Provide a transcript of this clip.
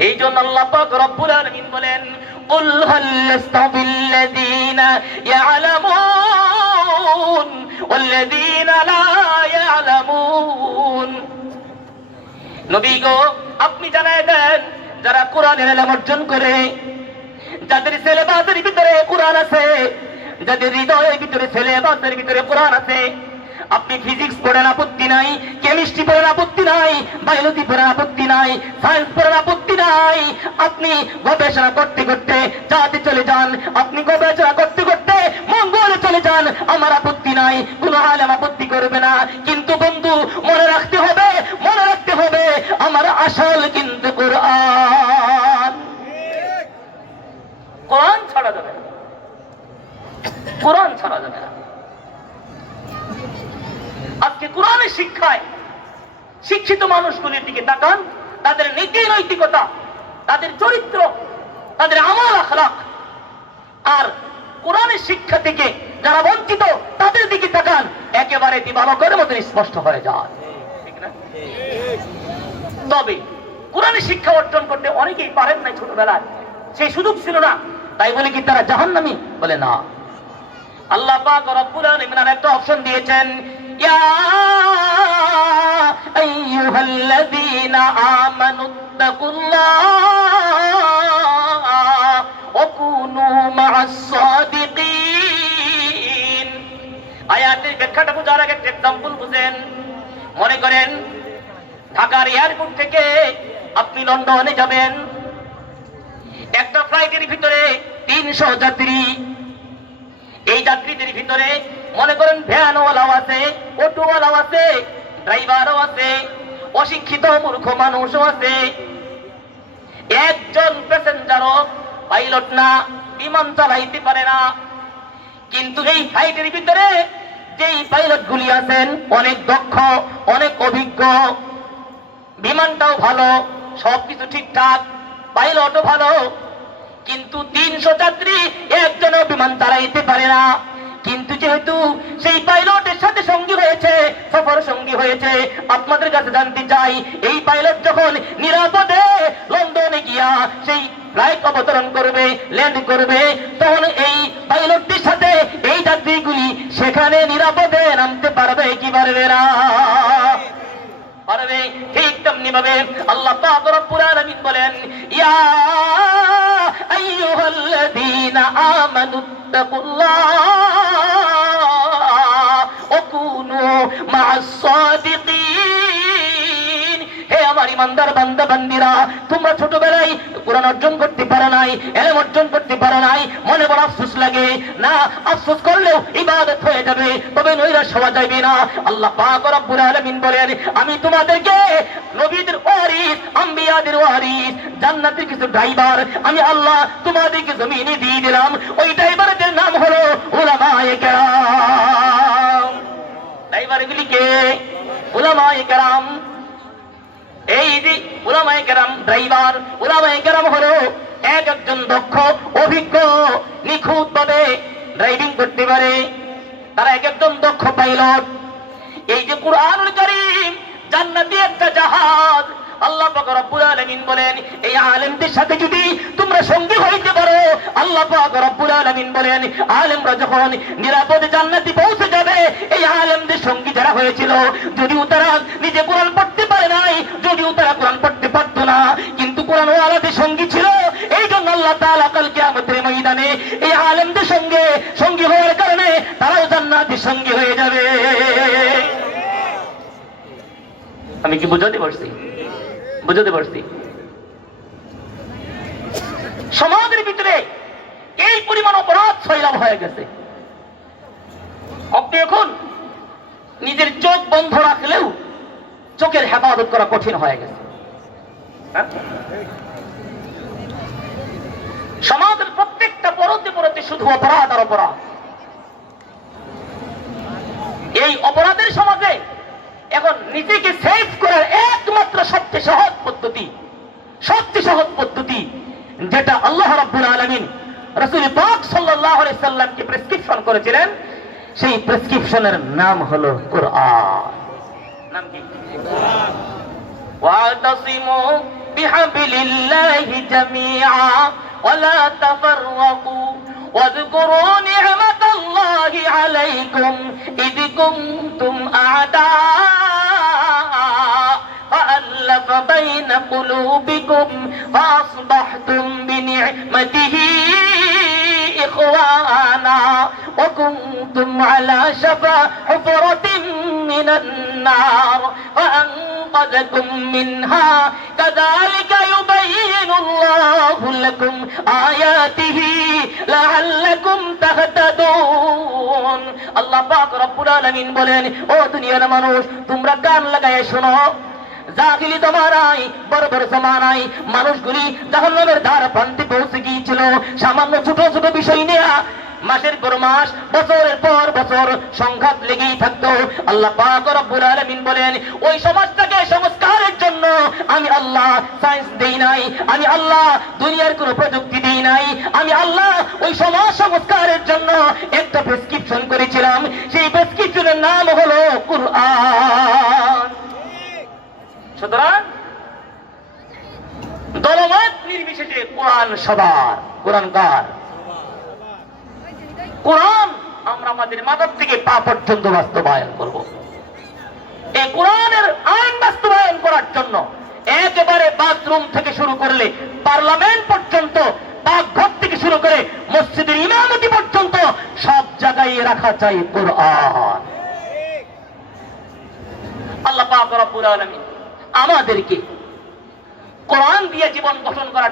এই জন্য আল্লাহ পাক রব্বুল আলামিন বলেন قل هل يستوي الذين يعلمون والذين لا يعلمون নবী গো আপনি জানায় দেন যারা কোরআনের এলাম অর্জন করে যাদের ছেলে বাদের ভিতরে কোরআন আছে যাদের হৃদয়ের ভিতরে ছেলে বাদের ভিতরে কোরআন আছে আপনি ফিজিক্স পড়েন আপত্তি নাই কেমিস্ট্রি পড়েন আপত্তি নাই বায়োলজি পড়েন আপত্তি নাই সায়েন্স পড়েন আপত্তি নাই। আপনি গবেষণা করতে করতে যাতে চলে যান, আপনি গবেষণা করতে করতে মঙ্গলে চলে যান, আমার আপত্তি নাই, কোনো আলেম আপত্তি করবে না। কিন্তু বন্ধু, মনে রাখতে হবে, মনে রাখতে হবে, আমার আসল কিন্তু কোরআন। কোরআন ছাড়া যাবে না। কোরআন ছাড়া যাবে না। আজকে কোরআনের শিক্ষায় শিক্ষিত মানুষগুলির দিকে তাকান, তাদের নীতি নৈতিকতা, তাদের চরিত্র, তাদের আমল আখলাক। আর কোরআনের শিক্ষা থেকে যারা বঞ্চিত, তাদের দিকে তাকান, একেবারে দিবালকের মতন স্পষ্ট হয়ে যায়। তবে কোরআনের শিক্ষা অর্জন করতে অনেকেই পারেন নাই ছোটবেলায়। সেই সুযোগ ছিল না। তাই বলে কি তারা জাহান্নামী? বলে না। আল্লাহ পাক রব্বুল আলামিন একটা অপশন দিয়েছেন কুনু মা'আস সাদিকিন আয়াতের ব্যাখ্যাটা বোঝার আগে একটা এক্সাম্পল বুঝেন। মনে করেন, ঢাকার এয়ারপোর্ট থেকে আপনি লন্ডনে যাবেন। একটা ফ্লাইটের ভিতরে তিনশো যাত্রী। এই যাত্রীদের ভিতরে মনে করেন ভ্যানওয়ালাও আছে, অটোওয়ালাও আছে, ড্রাইভারও আছে, অশিক্ষিত মূর্খ মানুষও আছে। একজন প্যাসেঞ্জারও পাইলট না, বিমান চালাইতে পারে না। কিন্তু এই ফ্লাইটের ভিতরে যেই পাইলট গুলি আছেন, অনেক দক্ষ, অনেক অভিজ্ঞ, বিমানটাও ভালো, সবকিছু ঠিকঠাক, পাইলটও ভালো, কিন্তু তিনশো যাত্রী একজনও বিমান চালাইতে পারে না। কিন্তু যেহেতু সেই পাইলটের সাথে সঙ্গী হয়েছে, সফর সঙ্গী হয়েছে, আপনাদের কাছে জানতে চাই, এই পাইলট যখন নিরাপদে লন্ডনে গিয়া সেই ফ্লাইট অবতরণ করবে ল্যান্ড করবে, তখন এই পাইলটটির সাথে এই যাত্রীগুলি সেখানে নিরাপদে নামতে পারবে কি পারবে না? পারবে ঠিক তেমনি ভাবে আল্লাহ পাক রব্বুল বলেন, ইয়া আইয়ুহাল্লাযীনা আমানু আমি তোমাদেরকে নবীদের ওয়ারিস, আম্বিয়াদের ওয়ারিস, জান্নাতের কিছু ড্রাইভার, আমি আল্লাহ তোমাদেরকে জমিনে দিয়ে দিলাম। ওই ড্রাইভারদের নাম হলো উলামায়ে কেরাম। ড্রাইভারগুলিকে উলামায়ে কেরাম, এই যে উলামায়ে কেরাম ড্রাইভার, উলামায়ে কেরাম হলো এক একজন দক্ষ, অভিজ্ঞ নিখুঁত ভাবে ড্রাইভিং করতে পারে। তারা এক একজন দক্ষ পাইলট। এই যে কুরআনুল করিম জান্নাতি একটা জাহাজ আল্লাহ পাক রব্বুল আলামিন বলেন, এই আলেমদের সাথে যদি তোমরা সঙ্গী হইতে পারো, আল্লাহ পাক রব্বুল আলামিন বলেন, আলেমরা যখন নিরাপদে জান্নাতে পৌঁছে যাবে, এই আলেমদের সঙ্গী যারা হয়েছিল, যদিও তারা নিজে কোরআন পড়তে পারে নাই, যদিও তারা কোরআন পড়তে পারতো না, কিন্তু কোরআন ওয়ালাদের সঙ্গী ছিল, এই জন্য আল্লাহ তাআলা কাল কিয়ামতের ময়দানে এই আলেমদের সঙ্গে সঙ্গী হওয়ার কারণে তারাও জান্নাতের সঙ্গী হয়ে যাবে। আমি কি বুঝাতে পারছি? বুঝাতে পারছি। সমাজের ভিতরে এই পরিমাণ অপরাধ ছয়লাভ হয়ে গেছে। আপনি এখন নিজের চোখ বন্ধ রাখলেও চোখের হেফাজত করা কঠিন হয়ে গেছে। হ্যাঁ? সমাজের প্রত্যেকটা পরতে পরতে শুধু অপরাধ আর অপরাধ। এই অপরাধের সমাজে এখন নিজেকে সেভ করার একমাত্র সবচেয়ে সহজ পদ্ধতি সবচেয়ে সহজ পদ্ধতি যেটা আল্লাহ রাব্বুল আলামিন রাসূল পাক সাল্লাল্লাহু আলাইহি সাল্লামকে প্রেসক্রিপশন করেছিলেন সেই প্রেসক্রিপশনের নাম হলো কোরআন নাম কি ওয়াতাসিমু بحبل الله جميعا ولا تفرقوا واذكروا نعمة الله عليكم إذ كنتم أعداء فألف بين قلوبكم فأصبحتم بنعمته إخوانا وكنتم على شفا حفرة من النار فأنقذكم منها كذلك يبين الله لكم آياته لعلكم تهتدون আল্লাহ পাক রব্বুল আলামিন বলেন ও দুনিয়ার মানুষ তোমরা কান লাগায় শোনো জাহিলি জমানায় বড় বড় জমানায় মানুষগুলি জাহান্নামের ধার প্রান্তে পৌঁছে গিয়েছিল সামান্য ছোট ছোট বিষয় নিয়ে মাসের পর মাস, বছরের পর বছর সংঘাত লেগেই থাকতো। আল্লাহ পাক রব্বুল আলামিন বলেন, ওই সমাজটাকে সংস্কারের জন্য আমি আল্লাহ সায়েন্স দেই নাই, আমি আল্লাহ দুনিয়ার কোনো প্রযুক্তি দেই নাই, আমি আল্লাহ ওই সমাজ সংস্কারের জন্য একটা প্রেসক্রিপশন করেছিলাম। সেই প্রেসক্রিপশনের নাম হলো কুরআন। সুতরাং দলমত নির্বিশেষে কোরআন সবার, কোরআন কার? কোরআন আমরা আমাদের মাথার থেকে পা পর্যন্ত বাস্তবায়ন করব। এই কোরআনের আইন বাস্তবায়ন করার জন্য একেবারে বাথরুম থেকে শুরু করলে পার্লামেন্ট পর্যন্ত, পাকঘর থেকে শুরু করে মসজিদের ইমামতি পর্যন্ত সব জায়গায় রাখা চাই কোরআন। আল্লাহ আমাদেরকে কোরআন দিয়ে জীবন গঠন করার